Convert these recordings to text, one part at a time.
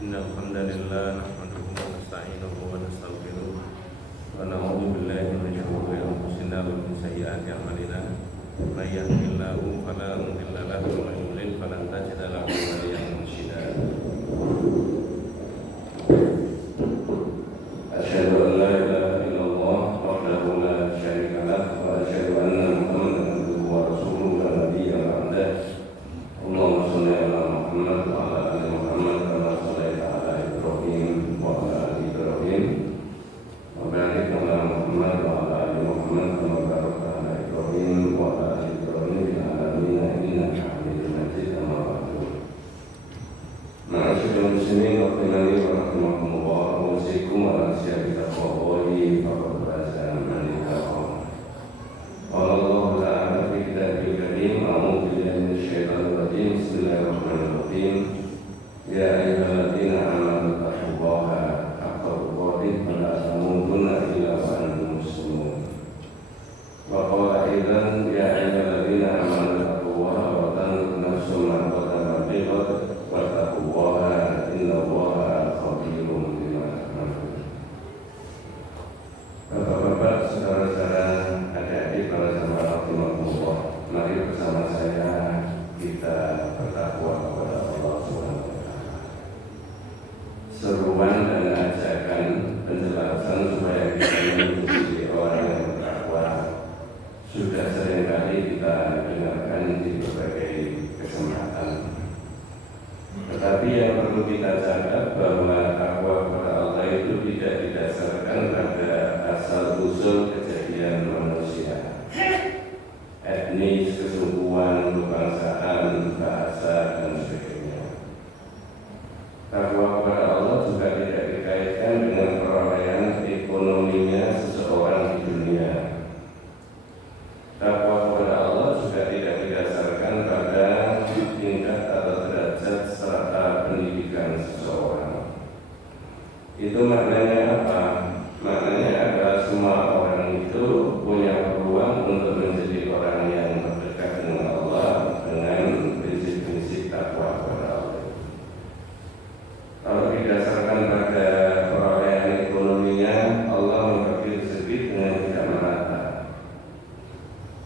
إن الحمد لله نحمده ونستعينه ونستغفره ونعوذ بالله من شرور أنفسنا ومن سيئات أعمالنا من يهده الله فلا مضل له ومن يضلل فلن تجد له وليا مرشدا أشهد أن لا إله إلا الله وحده لا شريك له وأشهد أن محمدا عبده ورسوله لا نبي بعده اللهم صل على محمد وعلى آل محمد كما صليت على إبراهيم وعلى آل إبراهيم وبارك على محمد وعلى آل محمد كما باركت على إبراهيم وعلى آل إبراهيم في العالمين إنك حميد مجيد أما بعد معاشر المسلمين rahimani wa rahimakumullah usikum wa nasihabi taqwallahi faqad faza man ittaqwa Allah ta'ala fi kitabil karim a'udzu billahi minasyaitonir rajim bismillahirrahmanirrahim ya ayyuhalladzina amanu taqullaha haqqa tuqatih wa la tamutunna illa wa antum muslimun wa qala aidan ya ayyuhalladzina amanu taqullaha wa tanzur nafsum ma qaddamat lighad wa taqullaha innallaha khabirun bima ta'malun. Bapak-bapak, saudara-saudara, adik-adik, para sahabat rahimakumullah, mari bersama saya kita bertakwa kepada Allah Subhanahu wa taala. Seruan dan ajakan penjelasan supaya kita menjadi orang yang bertakwa sudah seringkali kita dengarkan di berbagai kesempatan. Tetapi yang perlu kita catat bahwa takwa kepada Allah itu tidak didasarkan pada asal-usul kejadian manusia, etnis, kesukuan, kebangsaan, bahasa, dan sebagainya. Takwa kepada Allah juga tidak dikaitkan dengan perolehan ekonominya seseorang di dunia. Takwa kepada Allah juga tidak didasarkan pada tingkat atau derajat serta pendidikan seseorang. Itu maknanya apa? Maknanya adalah semua orang itu punya peluang untuk menjadi orang yang berdekat dengan Allah dengan prinsip-prinsip takwa kepada Allah. Kalau didasarkan pada perolehan ekonominya, Allah membagi rezeki dengan tidak merata.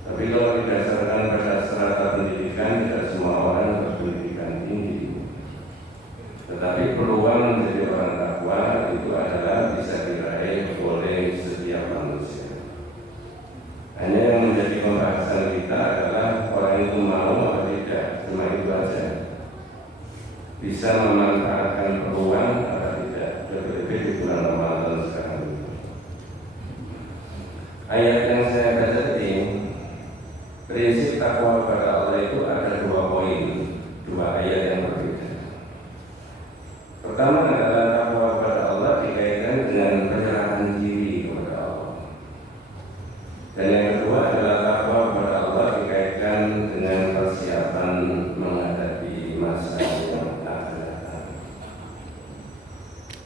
Tapi kalau didasarkan pada strata pendidikan, tidak semua orang berpendidikan tinggi. Tetapi peluang menjadi orang takwa itu adalah bisa diraih oleh setiap manusia. Hanya yang menjadi pembahasan kita adalah orang itu mau atau tidak, cuma itu aja. Bisa memanfaatkan peluang atau tidak, terlebih di bulan Ramadan sekarang ini. Ayat yang saya baca tadi, prinsip takwa kepada Allah itu ada 2 poin, 2 ayat yang berbeda. Pertama adalah takwa kepada Allah dikaitkan dengan penyerahan diri kepada Allah. Dan yang kedua adalah takwa kepada Allah dikaitkan dengan persiapan menghadapi masa yang akan datang.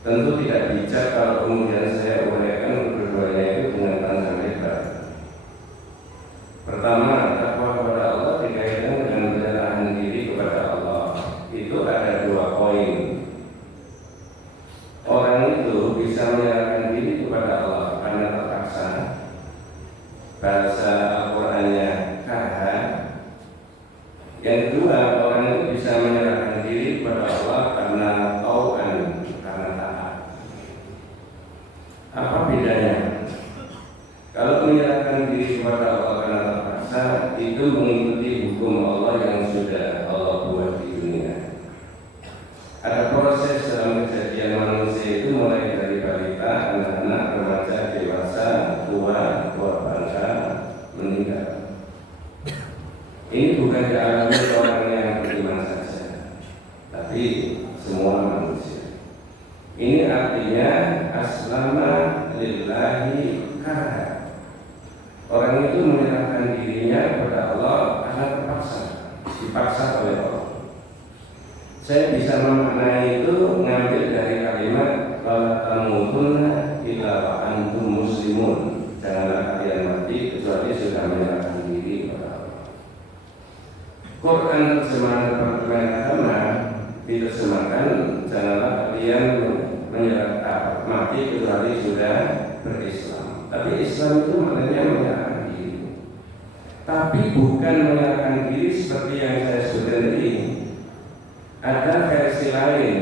Tentu tidak bijak kalau kemudian saya uraikan keduanya itu dengan panjang lebar. Pertama, takwa kepada Allah dikaitkan dengan penyerahan diri kepada Allah. Itu ada 2 poin. Orang itu bisa menyerahkan diri kepada Allah karena terpaksa. Bahasa Al-Qur'annya karha. Yang kedua, orang itu bisa menyerahkan diri kepada Allah karena tau'an, karena taat. Apa bedanya? Kalau menyerahkan diri kepada Allah karena terpaksa, itu mengikuti hukum Allah yang sudah Allah buat di dunia. Ada proses dalam kejadian manusia itu mulai dari balita, anak-anak, remaja, dewasa, tua bangsa, meninggal. Ini bukan dialami orang yang beriman saja, tapi semua manusia. Ini artinya aslama lillahi karha. Orang itu menyerahkan dirinya kepada Allah karena terpaksa, dipaksa oleh Allah. Saya bisa memaknai itu ngambil dari kalimat wala tamutunna illa wa antum muslimun. Janganlah kalian mati kecuali sudah menyerahkan diri kepada Allah. Quran terjemahan peraturan agama diterjemahkan, janganlah kalian menyerahkan mati kecuali sudah berislam. Tapi Islam itu maknanya menyerahkan diri, tapi bukan menyerahkan diri seperti yang saya sebutkan tadi. Ada versi lain,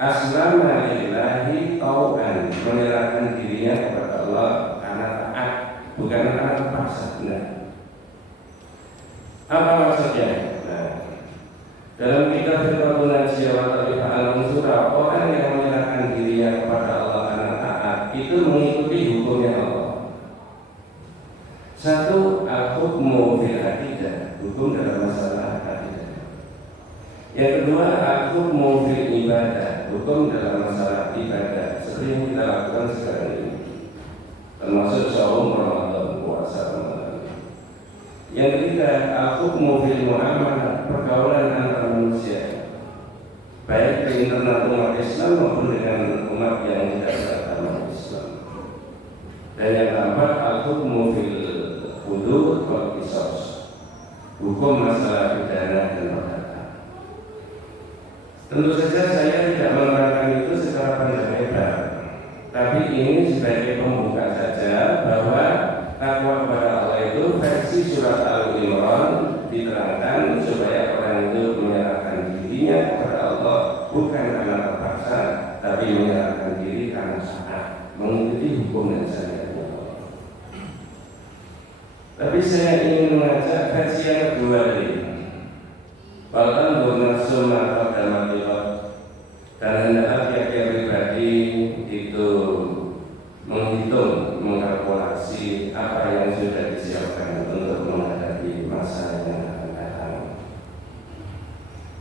aslama lillahi tau'an, menyerahkan dirinya kepada Allah karena taat, bukan karena terpaksa. Nah, apa maksudnya? Nah, dalam kitab Fiqhul Najiyah wa Tarifah al-Mansura, orang yang menyerahkan dirinya kepada Allah karena taat itu mengikuti hukumnya Allah. Satu, al-hukmu fil aqidah, hukum dalam masalah aqidah. Yang kedua, al-hukmu fil ibadah, hukum dalam masalah ibadah, seperti yang kita lakukan sekarang ini, termasuk saum Ramadan, puasa Ramadan. Yang ketiga, al-hukmu fil muamalah, pergaulan antar manusia, baik di internal umat Islam maupun dengan umat yang tidak beragama Islam. Dan yang keempat, al-hukmu fil hudud wal qisas, hukum masalah pidana dan perdata. Tentu saja saya tidak menerangkan itu secara panjang lebar, tapi ini sebagai pembuka saja bahwa takwa kepada Allah itu versi surat Al-Imran diterangkan supaya orang itu menyerahkan dirinya kepada Allah bukan karena terpaksa, tapi menyerahkan diri karena taat, mengikuti hukum dan syariatnya Allah. Tapi saya ingin mengajak versi yang kedua tadi. Bahkan bernafsu maka dalam lihat, dan hendaklah tiap-tiap pribadi itu menghitung, mengkalkulasi apa yang sudah disiapkan untuk menghadapi masa yang akan datang.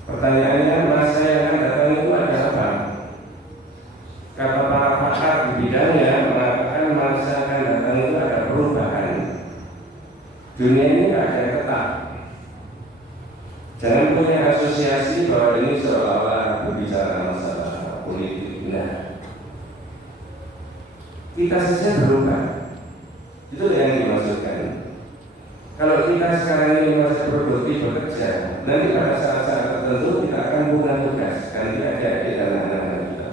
Pertanyaannya, masa yang akan datang itu ada apa? Kata para pakar di bidangnya mengatakan masa akan datang itu ada perubahan. Dunia ini tidak ada yang tetap. Jangan punya asosiasi bahwa ini seolah-olah berbicara masalah politik. Nah, kita saja berubah. Itu yang dimaksudkan. Kalau kita sekarang ini masih produktif bekerja, nanti pada saat-saat tertentu kita akan bukan tugas, ganti adik-adik dan anak-anak kita.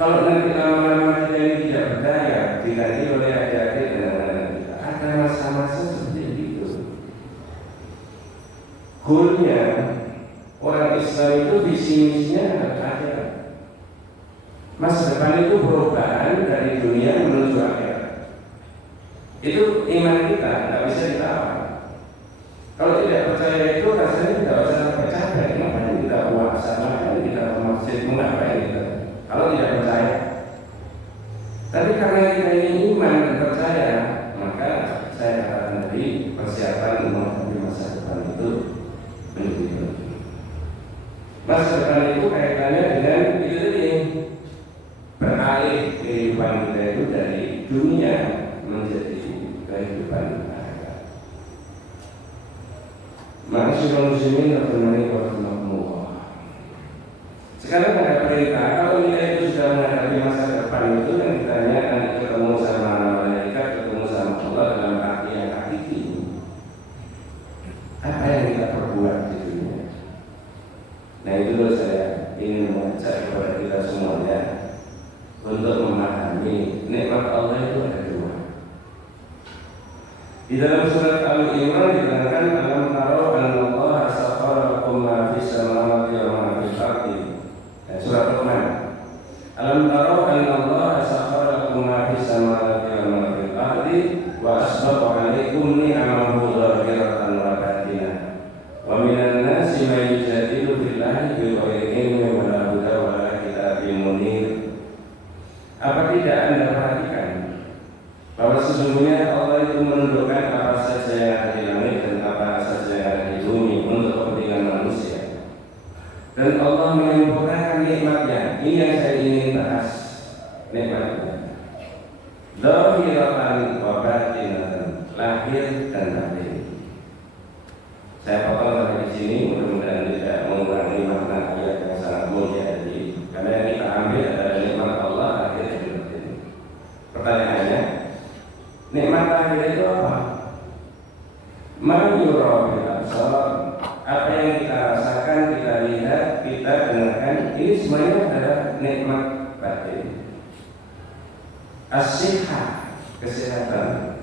Kalau nanti lama-lama kita ini tidak berdaya, diganti oleh adik-adik dan anak-anak kita, ada masa-masa seperti itu. Goalnya orang Islam itu visi misinya akhirat. Masa depan itu perubahan dari dunia menuju akhirat. Itu iman kita, tidak bisa ditawar. Kalau tidak percaya itu rasanya tidak usah capek-capek. Ngapain kita puasa, ngapain kita ke masjid, ngapain kita? Kalau tidak percaya. Tapi karena kita ini iman dan percaya, maka saya katakan tadi persiapan menghadapi masa depan itu menjadi penting. Masa depan itu kaitannya dengan itu tadi, beralih kehidupan kita itu dari dunia menjadi kehidupan akhirat. Ma'asyiral muslimin rahimani wa rahimakumullah. Sekarang ada perintah, kalau kita itu sudah menghadapi masa depan itu yang ditanya nanti ketemu sama malaikat, ketemu sama Allah dalam arti yang hakiki. Apa yang kita perbuat di dunia? Nah itu saya ingin mengajak kepada kita semuanya untuk memahami nikmat Allah itu ada dua. Di dalam surat Al-Imran diterangkan alam taro anallaha sakhkhara lakum ma fis samawati wa ma fil ardi. Surat Luqman. Alam taro anallaha sakhkhara lakum ma fis samawati wa ma fil ardi wa asbagha 'alaikum ni'amahu dhahiratan wa batinah. Wa minan nasi may yujadilu fillahi bighairi ilmin wa la huda wa la kitabin munir. Apa tidak Anda perhatikan bahwa sesungguhnya Allah itu menundukkan apa saja yang ada di langit dan apa saja yang ada di bumi untuk kepentingan manusia, dan Allah menyempurnakan nikmatnya. Ini yang saya ingin bahas, nikmatnya dhahiratan wa batinatan, lahir dan batin. Saya potong sampai di sini, mudah-mudahan tidak mengurangi makna ayat yang sangat mulia tadi, karena yang kita ambil adalah nikmat Allah lahir dan batin. Pertanyaannya, nikmat lahir itu apa? Man yura bil absar, apa yang kita rasakan kita dengarkan, ini semuanya adalah nikmat batin. As-sihah, kesehatan.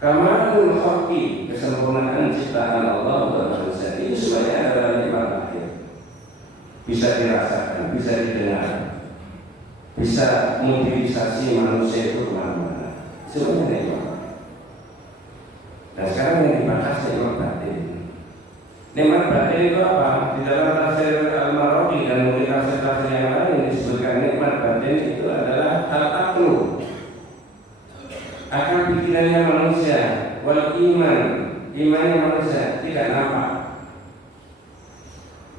Kamalul khalqi, kesempurnaan ciptaan Allah buat manusia, itu semuanya adalah nikmat batin. Bisa dirasakan, bisa didengar, bisa mobilisasi manusia itu kemana-mana. Semuanya nikmat. Dan sekarang yang dibahas nikmat batin. Nikmat batin itu apa? Di dalam tafsir Al-Marwazi dan mungkin tafsir-tafsir yang lain disebutkan nikmat batin itu adalah al-aqlu, akal pikirannya manusia, wal imannya manusia tidak nampak.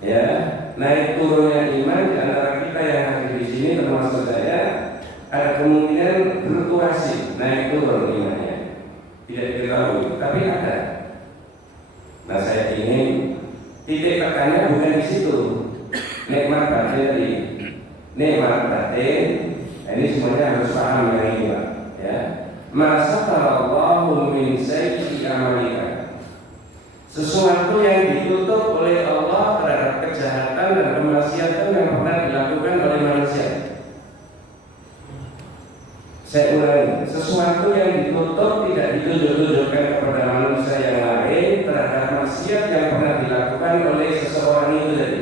Ya, naik turunnya iman di antara kita yang hadir di sini termasuk saya ada kemungkinan fluktuasi naik turun imannya, tidak diketahui, tapi ada. Nah, saya ingin titik tekannya bukan di situ. Nikmat batin tadi, nikmat batin, ini semuanya harus paham yang ini, Pak. Ya. Masatallahu min sayyi amalika, sesuatu yang ditutup oleh Allah terhadap kejahatan dan kemaksiatan yang pernah dilakukan oleh manusia. Saya ulangi, sesuatu yang ditutup tidak ditujukan kepada manusia yang lain terhadap maksiat yang pernah dilakukan oleh seseorang itu tadi.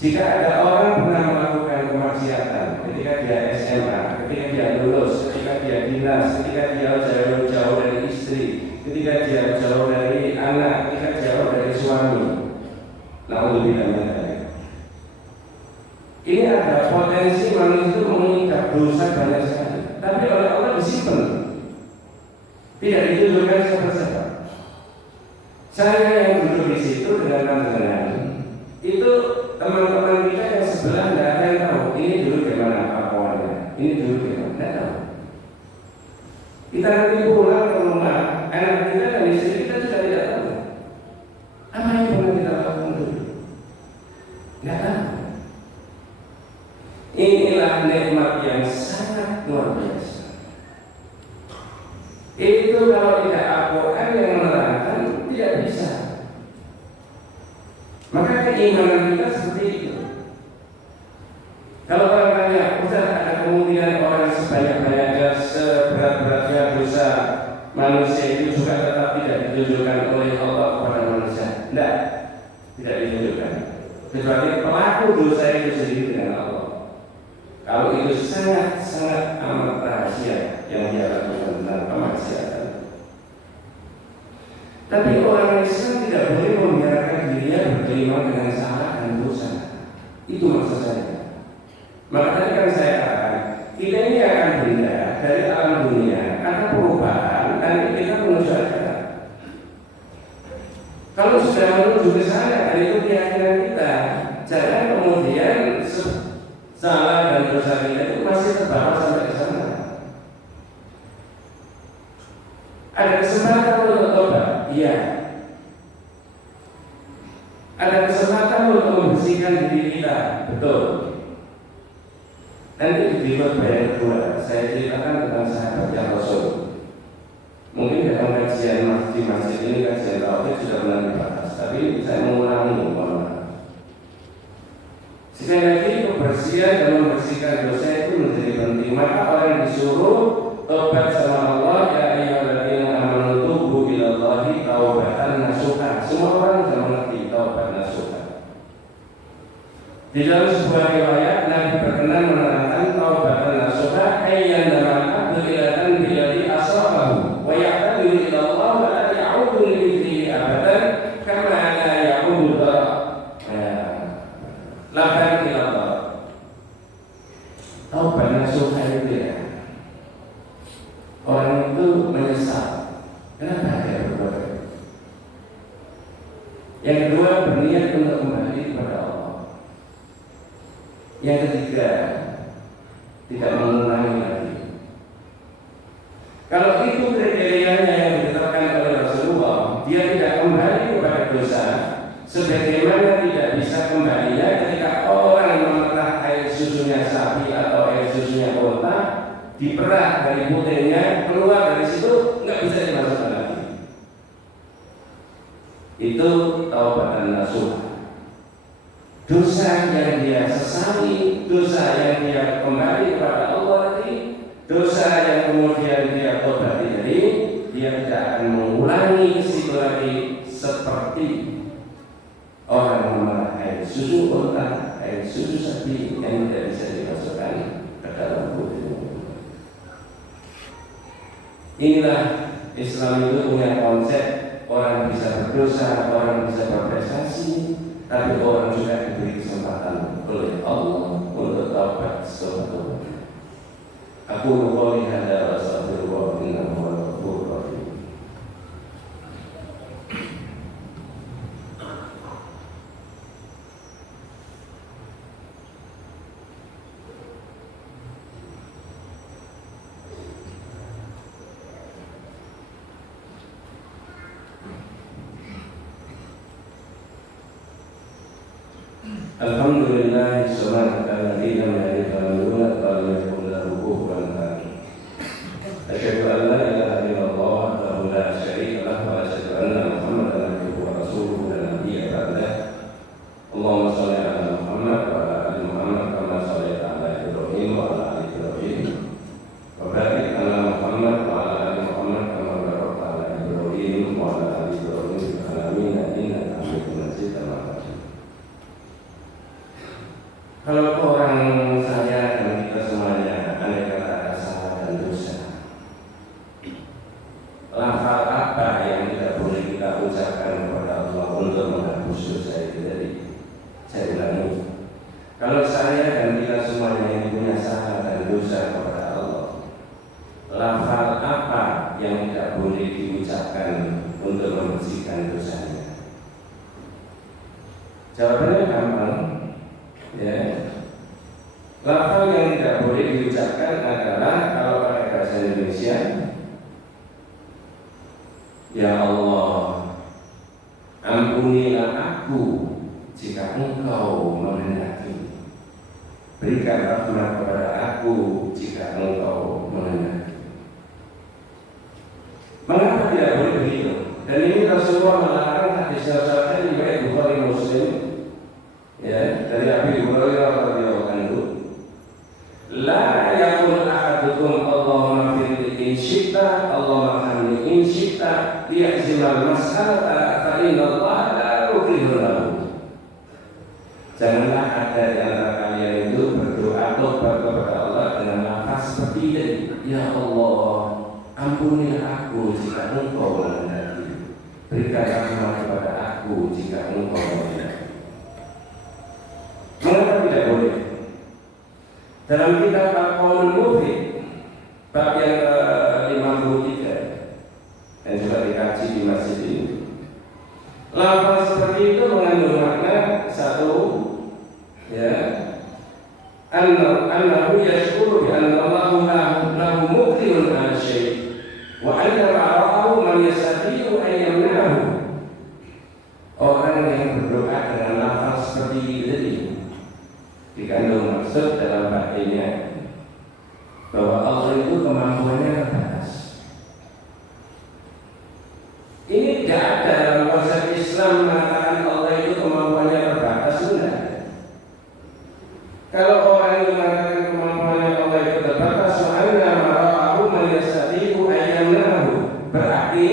Jika ada orang pernah melakukan kemaksiatan ketika dia SMA, ketika dia lulus, ketika dia dinas, ketika dia jauh dari istri, ketika dia jauh dari anak, ketika jauh dari suami, naudzubillah, ini ada potensi manusia itu mengingkap dosa banyak sekali, tapi oleh Allah disimpan, tidak ditujukan siapa-siapa. Saya yang duduk di situ dengan pandangan itu, teman-teman kita yang sebelah tidak ada yang tahu ini dulu gimana awalnya, ini dulu gimana, tidak tahu. Kita nanti pulang ke rumah, anak kita dan istri kita juga tidak tahu apa yang pernah kita lakukan dulu, tidak tahu. Inilah nikmat yang sangat luar biasa. Itu kalau tidak Al-Quran yang menerangkan tidak bisa. Maka keimanan kita seperti itu. Kalau orang tanya, Ustaz, ada kemungkinan orang sebanyak-banyaknya, seberat-beratnya dosa manusia itu juga tetap tidak ditujukan oleh Allah kepada manusia? Tidak, tidak ditujukan. Kecuali pelaku dosa itu sendiri dengan Allah. Kalau itu sangat-sangat amat rahasia yang dia lakukan tentang kemaksiatan. Tapi orang Islam tidak boleh membiarkan dirinya berkelima dengan salah dan dosa. Itu maksud saya. Maka tadi kan saya katakan, kita ini akan pindah dari alam dunia karena perubahan dan kita menuju akhirat. Kalau sudah menuju ke sana, dan itu keyakinan kita, jangan kemudian salah dan dosa kita itu masih terbawa sampai ke sana. Ada kesempatan untuk tobat, iya. Ada kesempatan untuk membersihkan diri kita, betul. Nanti di khotbah yang kedua saya ceritakan tentang sahabat yang Rasul. Mungkin dalam kajian di masjid ini, kajian tauhid sudah pernah dibahas, tapi saya mengulangi. Sekali lagi, kebersihan dan membersihkan dosa itu menjadi penting. Maka orang disuruh tobat sama Allah, ya ayyuhalladzina amanu tubu ilallahi taubatan nasuha. Semua orang sudah mengerti taubat nasuha. Di dalam sebuah riwayat, Nabi berkenan menerangkan taubatan nasuha ayyan dalam abdu ilatan biladi asrafahu wa ya'tadiru ilallah wa la ya'udu li abadan kama la ya'udu laban ilallah. Taubat nasuha itu ya, orang itu menyesal. Kenapa dia berbuat? Yang kedua, berniat untuk kembali kepada Allah. Yang ketiga, tidak mengulangi lagi. Kalau itu kriterianya yang ditetapkan oleh Rasulullah, dia tidak kembali kepada dosa, sebagaimana tidak bisa kembalinya ketika orang memerah air susunya sapi atau air susunya unta, diperah dari putihnya, keluar dari situ, nggak bisa dimasukkan lagi. Itu taubatan nasuha. dosa yang dia sesali, dosa yang dia kembali kepada Allah tadi, dosa yang kemudian dia tobati tadi, dia tidak akan mengulangi situ lagi seperti orang memerah air susu unta, air susu sapi yang tidak bisa dimasukkan ke dalam putih. Inilah Islam itu punya konsep orang bisa berdosa, orang bisa berprestasi, tapi orang juga diberi kesempatan oleh Allah untuk taubat sesuatu. Aku qouli hadza wa astaghfirullah innahu huwal ghafurur rahim. Alhamdulillah subhanahu alladzi lam yalid wa lam yulad wa lam yakul lahu kufuwan ahad. Asyhadu an la ilaha illallah wahdahu la syarika lahu wa asyhadu anna Muhammadan abduhu wa rasuluhu la nabiyya ba'dah. Allahumma shalli ala Muhammad wa ala ali Muhammad kama shallaita ala Ibrahim wa ala ali Ibrahim. Wa barik ala Muhammad wa ala ali Muhammad kama barakta ala Ibrahim wa ala ali Ibrahim fil alamin innaka Hamidum Majid. Kalau orang saya dan kita semuanya andai kata ada salah dan dosa, lafal apa yang tidak boleh kita ucapkan kepada Allah untuk menghapus dosa itu tadi? Saya ulangi, kalau saya dan kita semuanya yang punya salah dan dosa kepada Allah, lafal apa yang tidak boleh diucapkan untuk membersihkan dosanya? Jawabannya gampang. Ya, lafal yang tidak boleh diucapkan adalah kalau pakai bahasa Indonesia, ya Allah, ampunilah aku jika Engkau menghendaki. Berikan rahmat kepada aku jika Engkau menghendaki. Mengapa tidak boleh begitu? Dan ini Rasulullah melarang hadis Rasulullah riwayat Bukhari Muslim. Ya, dari Abi Hurairah radhiyallahu anhu, la yaqul ahadukum Allahumma firli in syi'ta Allahumma hamni in syi'ta liya'zimal mas'alata fa inna Allah la yukrihu lahu. Janganlah ada di antara kalian itu berdoa tobat kepada Allah dengan lafaz seperti ini, ya Allah, ampunilah aku jika Engkau menghendaki. Berikan rahmat kepada aku jika Engkau menghendaki. Mengapa tidak boleh? Dalam kitab Al-Qaulul Mufid bab yang ke-53 yang juga dikaji di masjid ini, lafaz seperti itu mengandung makna satu, ya, annahu yashkuru bi anna Allah lahu muqtirun ala syai' wa anna ma'arahu man yastati'u an yamna'ahu. Orang yang berdoa dengan lafaz seperti itu dikandung maksud dalam batinnya bahwa Allah itu kemampuannya terbatas. Ini tidak ada dalam konsep Islam mengatakan Allah itu kemampuannya terbatas, sudah. Kalau orang itu mengatakan kemampuannya Allah itu terbatas, soalnya mara'ahu man yastati'u an yamna'ahu, berarti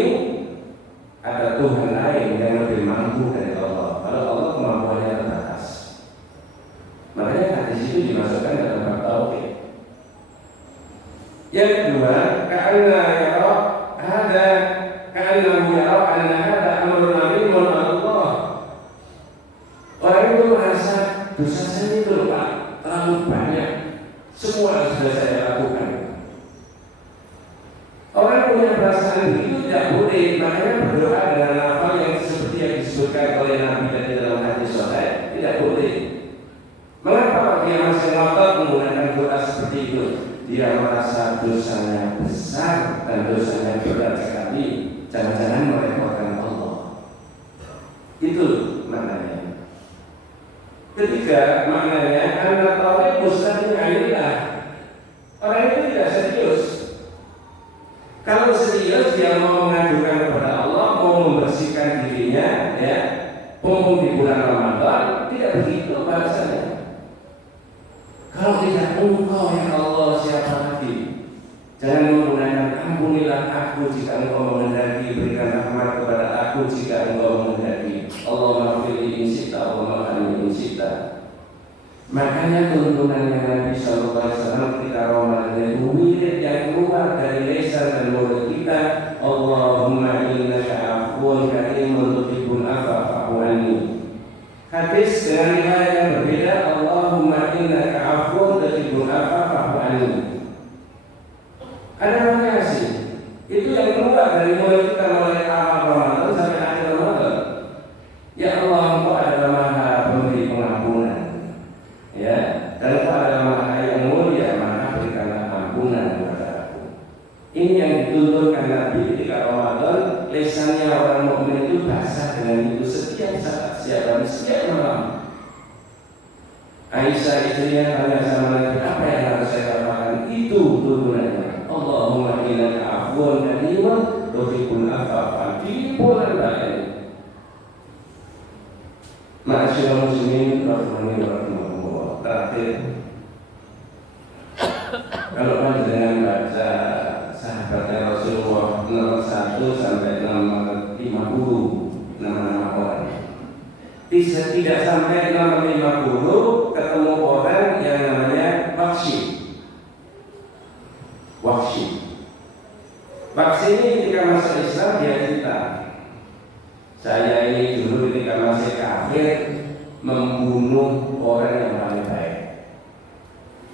ada Tuhan lain yang lebih mampu dari Allah. Kalau Allah kemampuannya terbatas, makanya hadis itu dimasukkan dalam bab tauhid. Yang kedua, karena yara ada karena yara anna hada amrun azimun Allah. Orang itu merasa dosa saya itu Pak terlalu banyak, semua sudah saya lakukan. Orang punya perasaan begitu tidak boleh, makanya berdoa dengan lafal yang seperti yang disebutkan oleh Nabi tadi dalam hadis sahih, tidak boleh. Mengapa dia masih ngotot menggunakan doa seperti itu? Dia merasa dosanya besar dan dosanya berat sekali. Jangan-jangan merepotkan Allah. Itu maknanya. Ketiga, maknanya anak tauhid mustahil alillah. Orang itu tidak serius. Kalau serius dia mau mengadukan kepada Allah, mau membersihkan dirinya, ya, mumpung di bulan Ramadan, tidak begitu bahasanya. Kalau tidak engkau ya Allah, siapa lagi? Jangan menggunakan ampunilah aku jika engkau menghendaki, berikan rahmat kepada aku jika engkau menghendaki. Allahumma fili insita, Allahumma khani insita. Makanya tuntunannya Nabi SAW ketika Ramadan itu wirid yang keluar dari lisan dan mulut kita, Allahumma innaka afuwun karimun tuhibbul afwa fa'fu anni. Hadis dengan riwayat yang berbeda, Allahumma innaka afuwun tuhibbul afwa fa'fu anni. Ada variasi. Itu yang keluar dari mulut kita mulai awal Ramadan sampai akhir Ramadan. Ya Allah, engkau adalah Maha Pemberi pengampunan. Ya, dan engkau adalah Maha yang mulia, maka berikanlah ampunan kepada aku. Ini yang dituntunkan Nabi ketika Ramadan. Lisannya orang mukmin itu basah dengan itu setiap saat, setiap hari, setiap malam. Aisyah istrinya tanya sama Nabi, apa yang harus saya katakan? Itu tuntunannya. Allahumma innaka afuwun karimun tuhibbul afwa fa'fu anni. Ma'asyiral muslimin rahimani wa rahimakumullah. Terakhir, kalau panjenengan baca sahabatnya Rasulullah nomor 1 sampai nomor 50 nama-nama orang, tidak sampai nomor 50 ketemu orang yang namanya Wahsy ini ketika masuk Islam dia cerita, saya ini dulu ketika masih kafir membunuh orang yang paling baik.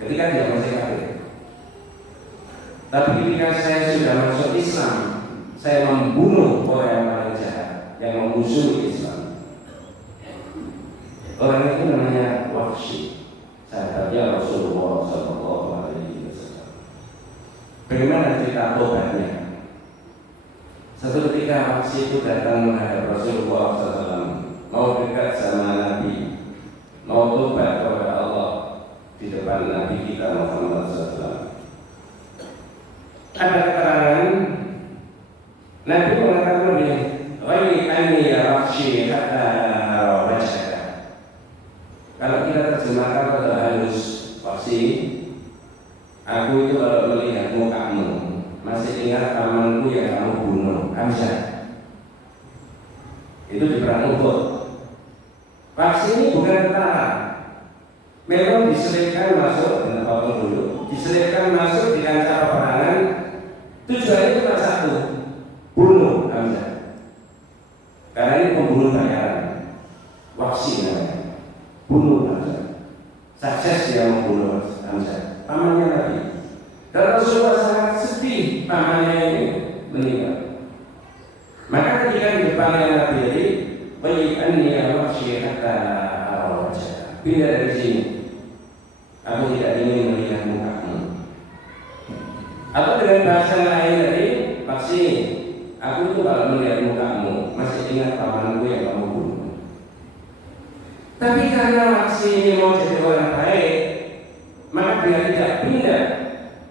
Ketika dia masih kafir. Tapi ketika saya sudah masuk Islam, saya membunuh orang yang paling jahat, yang memusuhi Islam. Orang itu namanya Wahsy, sahabatnya Rasulullah SAW. Bagaimana cerita tobatnya? Satu ketika Wahsy itu datang menghadap Rasulullah SAW, mau dekat sama Nabi, mau tobat kepada Allah di depan Nabi kita Muhammad SAW. Ada keterangan Nabi mengatakan begini, "Wahai anni ya Wahsy hatta wajhaka." Kalau kita terjemahkan pada halus, Wahsy, aku itu kalau melihat mukamu masih ingat pamanku yang kamu bunuh, Hamzah. Itu di perang Uhud. Wahsy ini bukan tentara. Memang diselipkan masuk dengan potong dulu, diselipkan masuk di kancah peperangan. Tujuannya cuma satu, bunuh Hamzah. Karena ini pembunuh bayaran. Wahsy namanya, bunuh Hamzah. Sukses dia membunuh Hamzah, pamannya Nabi. Dan Rasulullah sangat sedih pamannya ini meninggal. Maka ketika di depannya Nabi ini, "Baik anni ya Wahsy hatta wajhaka." Pindah dari sini. Aku tidak ingin melihat mukamu. Atau dengan bahasa lain tadi, Wahsy, aku itu kalau melihat mukamu masih ingat pamanku yang kamu bunuh. Tapi karena Wahsy ini mau jadi orang baik, maka dia tidak pindah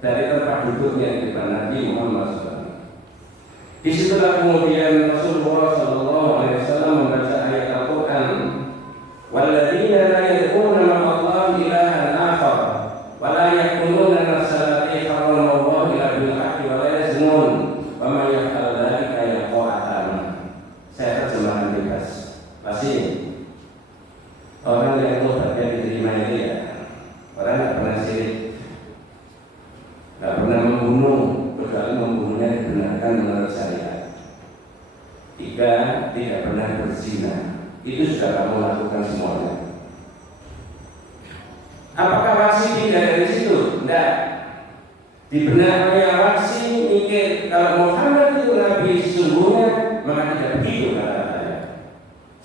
dari tempat duduknya di depan Nabi Muhammad SAW. Disitulah kemudian Rasulullah SAW membaca ayat Al-Quran, "Walladzina la yad'una ma'allahi ilahan akhar wa la yaqtuluna nafsan allati harrama Allah illa bil haqqi wa la yaznun wa man yaf'al dzalika yalqa athama." Saya terjemahkan bebas. Pasti orang yang tobatnya diterima itu ya orang tidak pernah sirik, tidak pernah membunuh, kecuali membunuhnya dibenarkan menurut syariat. 3, tidak pernah berzina. Itu sudah kamu lakukan semuanya. Apakah Wahsy pindah dari situ? Tidak. Di benaknya Wahsy mikir kalau Muhammad itu Nabi sesungguhnya, maka tidak begitu kata-katanya.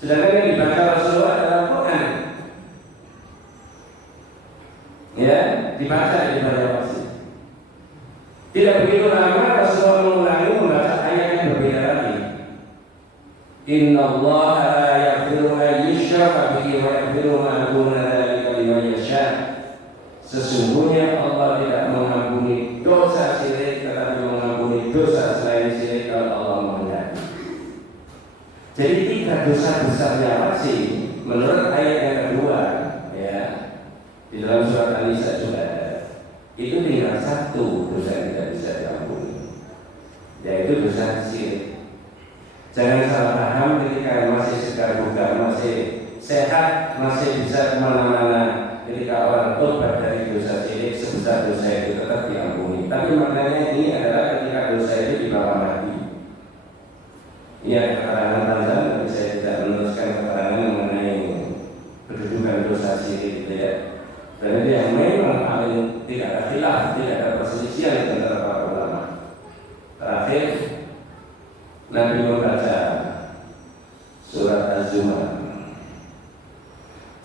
Sedangkan yang dibaca Rasulullah adalah Quran. Ya, dibaca di dalam Wahsy. Tidak begitu lama Rasulullah mengulangi membaca ayat yang berbeda lagi. Innallaha la yaghfiru an yushraka bihi wa yaghfiru ma duna dzalika liman yasha. Sesungguhnya Allah tidak mengampuni dosa syirik, tetapi mengampuni dosa selain syirik kalau Allah menghendaki. Jadi 3 dosa besarnya Wahsy menurut ayat yang kedua, ya, di dalam surat An-Nisa juga ada. Itu tinggal satu dosa yang tidak bisa diampuni, yaitu dosa syirik. Jangan salah paham ketika masih segar bugar, masih sehat, masih bisa kemana-mana. Ketika orang tobat dari dosa syirik, sebesar dosa itu tetap diampuni. Tapi maknanya ini adalah ketika dosa itu dibawa mati. Ini keterangan Tanzan, tapi saya tidak meneruskan keterangan mengenai kedudukan dosa syirik itu ya. Dan itu yang memang paling tidak ada khilaf, tidak ada perselisihan di antara para ulama. Terakhir, Nabi membaca surat Az-Zumar.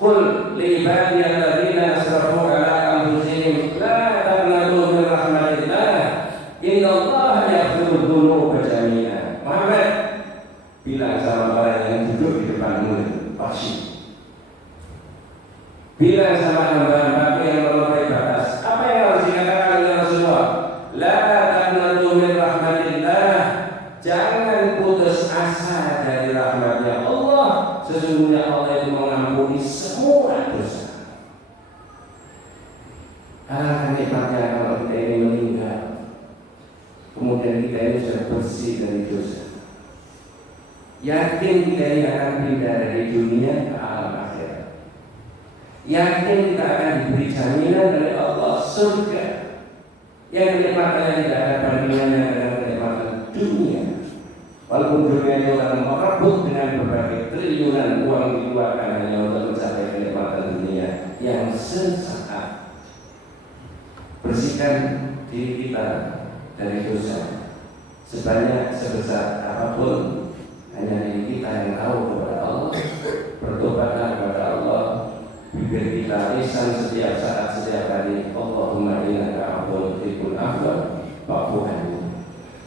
Qul li ibadiyal ladzina asrafu ala anfusihim la taqnatu min rahmatillah innallaha yaghfiru dzunuba jami'a. Muhammad, bilang sama orang yang duduk di depanmu, pasti. Bilang sama hamba-hamba yang melampaui batas. Apa yang harus dikatakan oleh Rasulullah? La taqnatu min rahmatillah. Jangan putus asa dari rahmatnya Allah. Sesungguhnya Allah itu mengampuni semua dosa. Alangkah nikmatnya kalau kita ini meninggal, kemudian kita ini sudah bersih dari dosa. Yakin kita ini akan pindah dari dunia ke alam akhirat. Yakin kita akan diberi jaminan dari Allah surga yang kenikmatannya tidak ada bandingannya dengan kenikmatan dunia. Walaupun dunia ini akan merebut dengan berbagai triliunan uang dikeluarkan hanya untuk mencapai kenikmatan dunia yang sesaat. Bersihkan diri kita dari dosa sebanyak sebesar apapun. Hanya diri kita yang tahu kepada Allah. Bertobatlah kepada Allah. Bibir kita lisan setiap saat, setiap hari. Allahumma innaka afuwwun tuhibbul afwa fa'fu anni.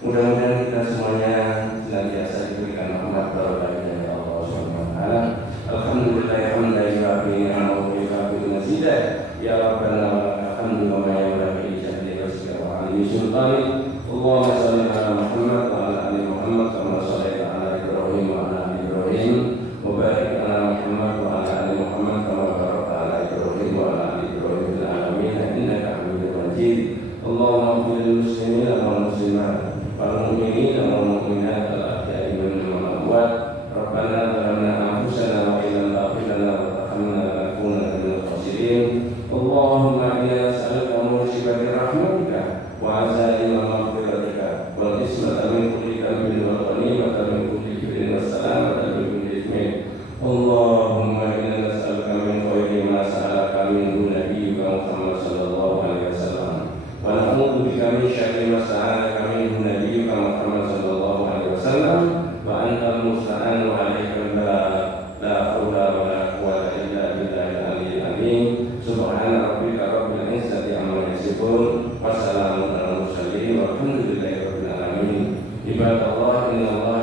Mudah-mudahan kita semuanya senantiasa diberikan rahmat barokah dari Allah Subhanahu wa taala. Alhamdulillah hamdan yu'affi ni'amahu wa yu'affi mazidah. Ya Rabbana wa lakal hamdu wa ma yanbaghi li jalali wajhika wa 'azimi sultanik. Allahumma shalli ala Muhammad wa ala ali Muhammad kama shallaita ala Ibrahim wa ala ali Ibrahim wa barik ala Muhammad wa ala ali Muhammad kama barakta ala Ibrahim wa ala ali Ibrahim fil alamin innaka Hamidum Majid. Allahumma ighfir lil muslimina wal muslimat wal mu'minina wal mu'minat al ahya'i minhum wal amwat. Rabbana zalamna anfusana wa illam taghfir lana wa tarhamna lanakunanna minal khasirin. Allahumma inna nas'aluka mujibati rahmatika wa azaima maghfiratika wal ismata min kulli dhanbin wal ghanimata min kulli birrin was salamata min kulli ithmin. Allahumma inna nas'aluka min khayri ma sa'alaka minhu nabiyyuka Muhammad sallallahu alaihi wasallam wa na'udzu bika min syarri ma sa'alaka minhu nabiyyuka Muhammad sallallahu alaihi wasallam wa antal musta'an wa alaikal balagh. La haula wa la quwwata illa billahil aliyyil azim. Subhana rabbika rabbil izzati amma yasifun wa salamun alal mursalin walhamdulillahi rabbil alamin. Ibadallah, innallaha